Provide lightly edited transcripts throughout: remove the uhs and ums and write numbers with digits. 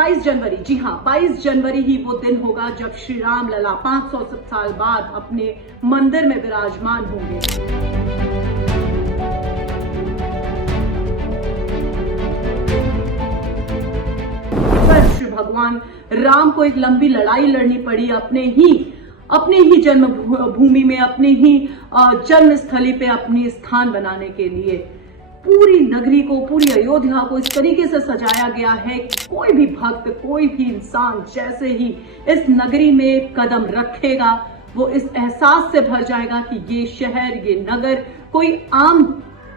22 जनवरी, जी हाँ 22 जनवरी ही वो दिन होगा जब श्री राम लला 500 साल बाद अपने मंदिर में विराजमान होंगे। श्री भगवान राम को एक लंबी लड़ाई लड़नी पड़ी अपने ही जन्म भूमि में, अपने ही जन्म स्थली पे अपनी स्थान बनाने के लिए। पूरी नगरी को, पूरी अयोध्या को इस तरीके से सजाया गया है कि कोई भी भक्त, कोई भी इंसान जैसे ही इस नगरी में कदम रखेगा वो इस एहसास से भर जाएगा कि ये शहर, ये नगर कोई आम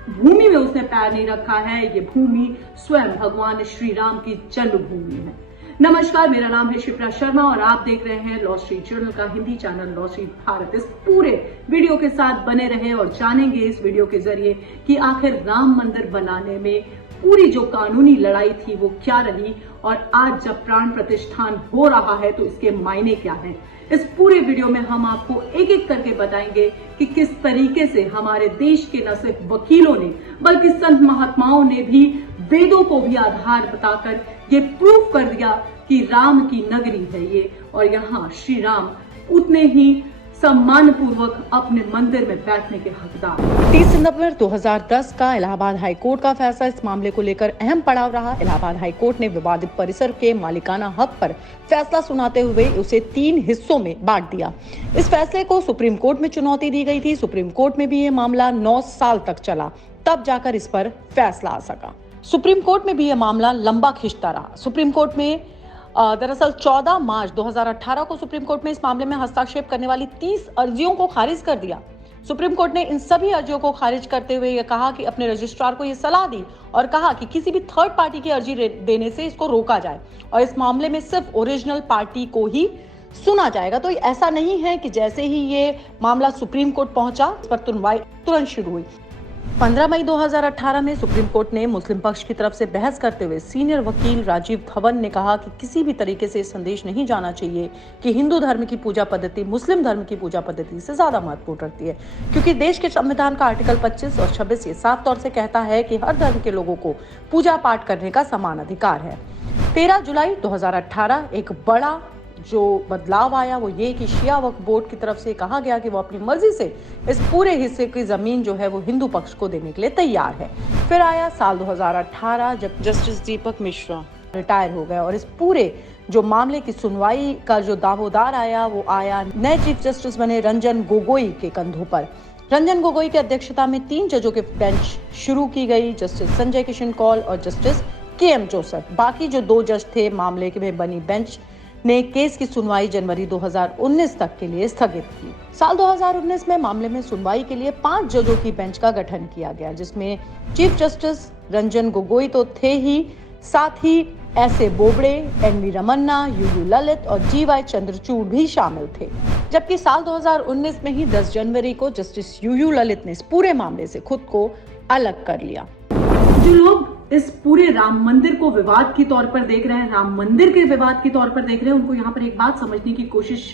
भूमि में उसने पैर नहीं रखा है, ये भूमि स्वयं भगवान श्री राम की जन्मभूमि है। नमस्कार, मेरा नाम है शिप्रा शर्मा और आप देख रहे हैं लॉ स्ट्रीट जर्नल का Hindi channel law street Bharat. इस पूरे वीडियो के साथ बने रहे और जानेंगे इस वीडियो के जरिए कि आखिर राम मंदिर बनाने में पूरी जो कानूनी लड़ाई थी वो क्या रही और आज जब प्राण प्रतिष्ठान हो रहा है तो इसके मायने क्या हैं। इस पूरे वीडियो में हम आपको एक एक करके बताएंगे कि किस तरीके से हमारे देश के न सिर्फ वकीलों ने बल्कि संत महात्माओं ने भी वेदों को भी आधार बताकर ये प्रूफ कर दिया कि राम की नगरी है ये और यहाँ श्री राम उतने ही सम्मान पूर्वक अपने मंदिर में बैठने के हकदार। 30 सितंबर 2010 का इलाहाबाद हाई कोर्ट का फैसला इस मामले को लेकर अहम पड़ाव रहा। इलाहाबाद हाई कोर्ट ने विवादित परिसर के मालिकाना हक पर फैसला सुनाते हुए उसे 3 हिस्सों में बांट दिया। इस फैसले को सुप्रीम कोर्ट में चुनौती दी गई थी। सुप्रीम कोर्ट में भी ये मामला 9 साल तक चला, तब जाकर इस पर फैसला आ सका। सुप्रीम कोर्ट में भी यह मामला लंबा खिंचता रहा। सुप्रीम कोर्ट में दरअसल 14 मार्च 2018 को सुप्रीम कोर्ट में इस मामले में हस्तक्षेप करने वाली 30 अर्जियों को खारिज कर दिया। सुप्रीम कोर्ट ने इन सभी अर्जियों को खारिज करते हुए यह कहा कि अपने रजिस्ट्रार को यह सलाह दी और कहा कि किसी भी थर्ड पार्टी की अर्जी देने से इसको रोका जाए और इस मामले में सिर्फ ओरिजिनल पार्टी को ही सुना जाएगा। तो ऐसा नहीं है कि जैसे ही ये मामला सुप्रीम कोर्ट पहुंचा इस पर सुनवाई तुरंत शुरू हुई। 15 मई 2018 में सुप्रीम कोर्ट ने मुस्लिम पक्ष की तरफ से बहस करते हुए सीनियर वकील राजीव धवन ने कहा कि किसी भी तरीके से संदेश नहीं जाना चाहिए कि हिंदू धर्म की पूजा पद्धति मुस्लिम धर्म की पूजा पद्धति से ज्यादा महत्वपूर्ण रखती है, क्योंकि देश के संविधान का आर्टिकल 25 और 26 ये साफ तौर से कहता है कि हर धर्म के लोगों को पूजा पाठ करने का समान अधिकार है। 13 जुलाई 2018 एक बड़ा जो बदलाव आया वो ये कि शिया वक्फ बोर्ड की तरफ से कहा गया कि वो अपनी मर्जी से इस पूरे हिस्से की जमीन जो है वो हिंदू पक्ष को देने के लिए तैयार है। फिर आया साल 2018 जब जस्टिस दीपक मिश्रा रिटायर हो गए और इस पूरे जो मामले की सुनवाई का जो दावेदार आया वो आया नए चीफ जस्टिस बने रंजन गोगोई के कंधों पर। रंजन गोगोई की अध्यक्षता में 3 जजों के बेंच शुरू की गई, जस्टिस संजय किशन कौल और जस्टिस KM जोसेफ। बाकी जो 2 जज थे मामले में बनी बेंच ने केस की सुनवाई जनवरी 2019 तक के लिए स्थगित की। साल 2019 में मामले में सुनवाई के लिए 5 जजों की बेंच का गठन किया गया, जिसमें चीफ जस्टिस रंजन गोगोई तो थे ही, साथ ही S.A. Bobde, N.V. Ramana, U.U. Lalit और G.Y. चंद्रचूड़ भी शामिल थे। जबकि साल 2019 में ही 10 जनवरी को जस्टिस U.U. ललित ने इस पूरे मामले से खुद को अलग कर लिया। जो लोग इस पूरे राम मंदिर को विवाद के तौर पर देख रहे हैं, राम मंदिर के विवाद के तौर पर देख रहे हैं, उनको यहाँ पर एक बात समझने की कोशिश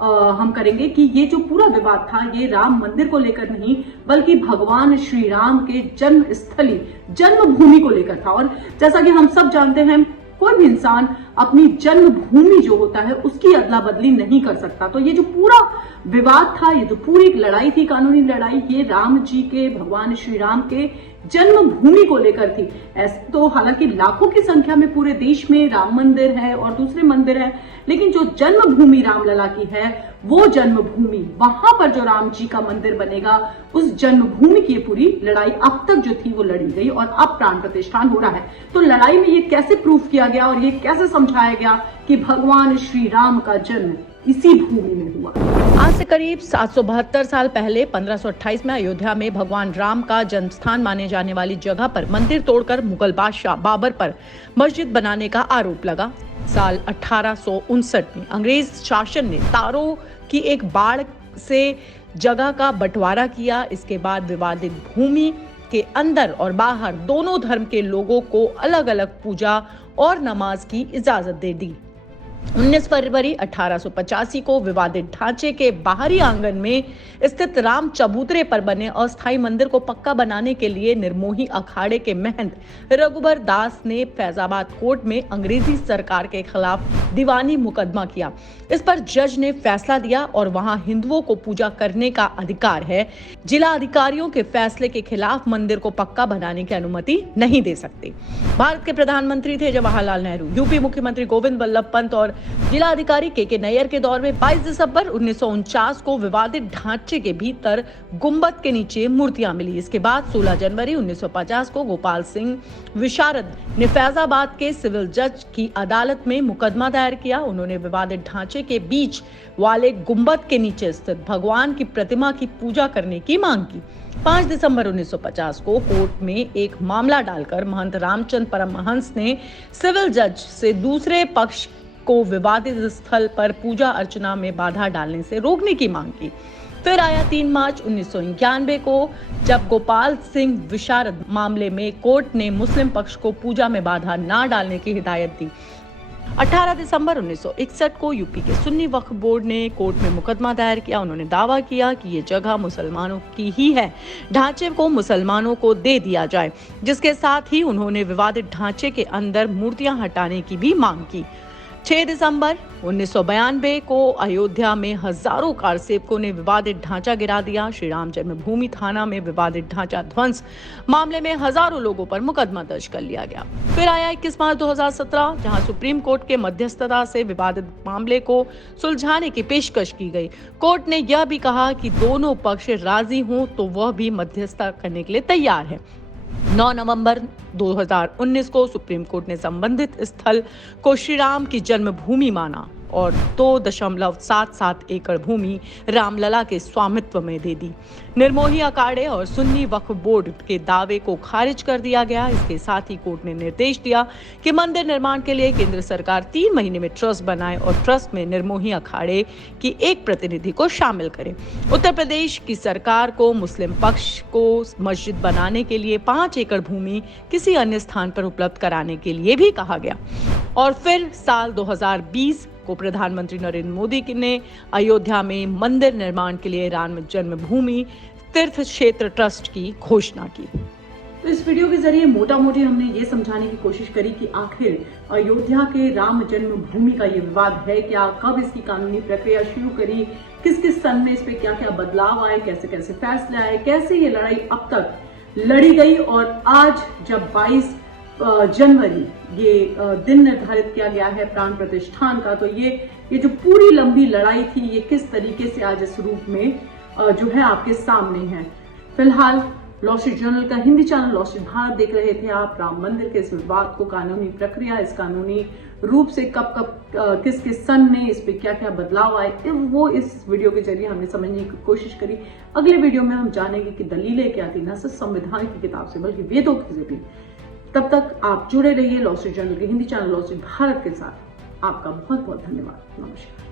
हम करेंगे कि ये जो पूरा विवाद था ये राम मंदिर को लेकर नहीं बल्कि भगवान श्री राम के जन्म स्थली, जन्मभूमि को लेकर था। और जैसा कि हम सब जानते हैं कोई भी इंसान अपनी जन्मभूमि जो होता है उसकी अदला बदली नहीं कर सकता। तो ये जो पूरा विवाद था, ये जो पूरी लड़ाई थी, कानूनी लड़ाई, ये राम जी के, भगवान श्री राम के जन्मभूमि को लेकर थी। ऐसे तो हालांकि लाखों की संख्या में पूरे देश में राम मंदिर है और दूसरे मंदिर है, लेकिन जो जन्मभूमि रामलला की है वो जन्मभूमि, वहां पर जो राम जी का मंदिर बनेगा उस जन्मभूमि की पूरी लड़ाई अब तक जो थी वो लड़ी गई और अब प्राण प्रतिष्ठान हो रहा है। तो लड़ाई में ये कैसे प्रूफ किया गया और ये कैसे समझाया गया कि भगवान श्री राम का जन्म इसी भूमि में हुआ। आज से करीब 772 साल पहले 1528 में अयोध्या में भगवान राम का जन्म स्थान माने जाने वाली जगह पर मंदिर तोड़कर मुगल बादशाह बाबर पर मस्जिद बनाने का आरोप लगा। साल 1859 में अंग्रेज शासन ने तारों की एक बाढ़ से जगह का बंटवारा किया। इसके बाद विवादित भूमि के अंदर और बाहर दोनों धर्म के लोगों को अलग अलग पूजा और नमाज की इजाजत दे दी। 19 फरवरी 1885 को विवादित ढांचे के बाहरी आंगन में स्थित राम चबूतरे पर बने अस्थायी मंदिर को पक्का बनाने के लिए निर्मोही अखाड़े के महंत रघुबर दास ने फैजाबाद कोर्ट में अंग्रेजी सरकार के खिलाफ दीवानी मुकदमा किया। इस पर जज ने फैसला दिया और वहां हिंदुओं को पूजा करने का अधिकार है। जिला अधिकारियों के फैसले के खिलाफ मंदिर को पक्का बनाने की अनुमति नहीं दे सकते। भारत के प्रधानमंत्री थे जवाहरलाल नेहरू। यूपी मुख्यमंत्री गोविंद वल्लभ पंत और जिला अधिकारी के नैयर के दौर में 22 दिसंबर 1949 को विवादित ढांचे के भीतर गुंबद के नीचे मूर्तियां मिली। इसके बाद 16 जनवरी 1950 को गोपाल सिंह विशारद ने फैजाबाद के सिविल जज की अदालत में मुकदमा दायर किया। उन्होंने विवादित ढांचे के बीच वाले गुंबद के नीचे स्थित भगवान की प्रतिमा की पूजा करने की मांग की। 5 दिसंबर 1950 को कोर्ट में एक मामला डालकर महंत रामचंद्र परमहंस ने सिविल जज से दूसरे पक्ष को विवादित स्थल पर पूजा अर्चना में बाधा डालने से रोकने की मांग की। फिर आया 3 मार्च 1991 को, जब गोपाल सिंह विशारद मामले में कोर्ट ने मुस्लिम पक्ष को पूजा में बाधा न डालने की हिदायत दी। 18 दिसंबर 1961 को यूपी के सुन्नी वक्फ बोर्ड ने कोर्ट में मुकदमा दायर किया। उन्होंने दावा किया कि ये जगह मुसलमानों की ही है, ढांचे को मुसलमानों को दे दिया जाए। जिसके साथ ही उन्होंने विवादित ढांचे के अंदर मूर्तियां हटाने की भी मांग की। 6 दिसंबर 1992 को अयोध्या में हजारों कार सेवकों ने विवादित ढांचा गिरा दिया। श्री राम जन्मभूमि थाना में विवादित ढांचा ध्वंस मामले में हजारों लोगों पर मुकदमा दर्ज कर लिया गया। फिर आया 21 मार्च 2017, जहां सुप्रीम कोर्ट के मध्यस्थता से विवादित मामले को सुलझाने की पेशकश की गई। कोर्ट ने यह भी कहा कि दोनों पक्ष राजी हों तो वह भी मध्यस्थता करने के लिए तैयार है। 9 नवंबर 2019 को सुप्रीम कोर्ट ने संबंधित स्थल को श्री राम की जन्मभूमि माना और 2.77 एकड़ भूमि रामलला के स्वामित्व में दे दी। निर्मोही अखाड़े और सुन्नी वक्फ बोर्ड के दावे को खारिज कर दिया गया। इसके साथ ही कोर्ट ने निर्देश दिया कि मंदिर निर्माण के लिए केंद्र सरकार 3 महीने में ट्रस्ट बनाए और ट्रस्ट में निर्मोही अखाड़े की एक प्रतिनिधि को शामिल करे। उत्तर प्रदेश की सरकार को मुस्लिम पक्ष को मस्जिद बनाने के लिए 5 एकड़ भूमि किसी अन्य स्थान पर उपलब्ध कराने के लिए भी कहा गया। और फिर साल 2020 को प्रधानमंत्री नरेंद्र मोदी ने अयोध्या में मंदिर निर्माण के लिए राम जन्मभूमि तीर्थ क्षेत्र ट्रस्ट की घोषणा की। तो इस वीडियो के जरिए मोटा मोटी हमने ये समझाने की कोशिश करी कि आखिर अयोध्या के राम जन्मभूमि का ये विवाद है क्या, कब इसकी कानूनी प्रक्रिया शुरू करी, किस किस सन में इस पे क्या क्या बदलाव आए, कैसे कैसे फैसले आए, कैसे ये लड़ाई अब तक लड़ी गई और आज जब 22 जनवरी ये दिन निर्धारित किया गया है प्राण प्रतिष्ठान का, तो ये जो पूरी लंबी लड़ाई थी ये किस तरीके से आज इस रूप में जो है आपके सामने है। फिलहाल लॉ स्ट्रीट जर्नल का Hindi channel law street Bharat देख रहे थे आप। राम मंदिर के इस विवाद को कानूनी प्रक्रिया, इस कानूनी रूप से कब किस किस सन में इस पे क्या क्या बदलाव आए, वो इस वीडियो के जरिए हमने समझने की कोशिश करी। अगले वीडियो में हम जानेंगे कि दलीलें क्या थी, न सिर्फ संविधान की किताब से बल्कि वेदों की भी। तब तक आप जुड़े रहिए लॉ स्ट्रीट जर्नल के Hindi channel law street Bharat के साथ। आपका बहुत बहुत धन्यवाद। नमस्कार।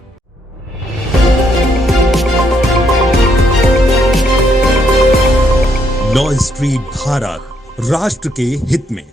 लॉ स्ट्रीट भारत, राष्ट्र के हित में।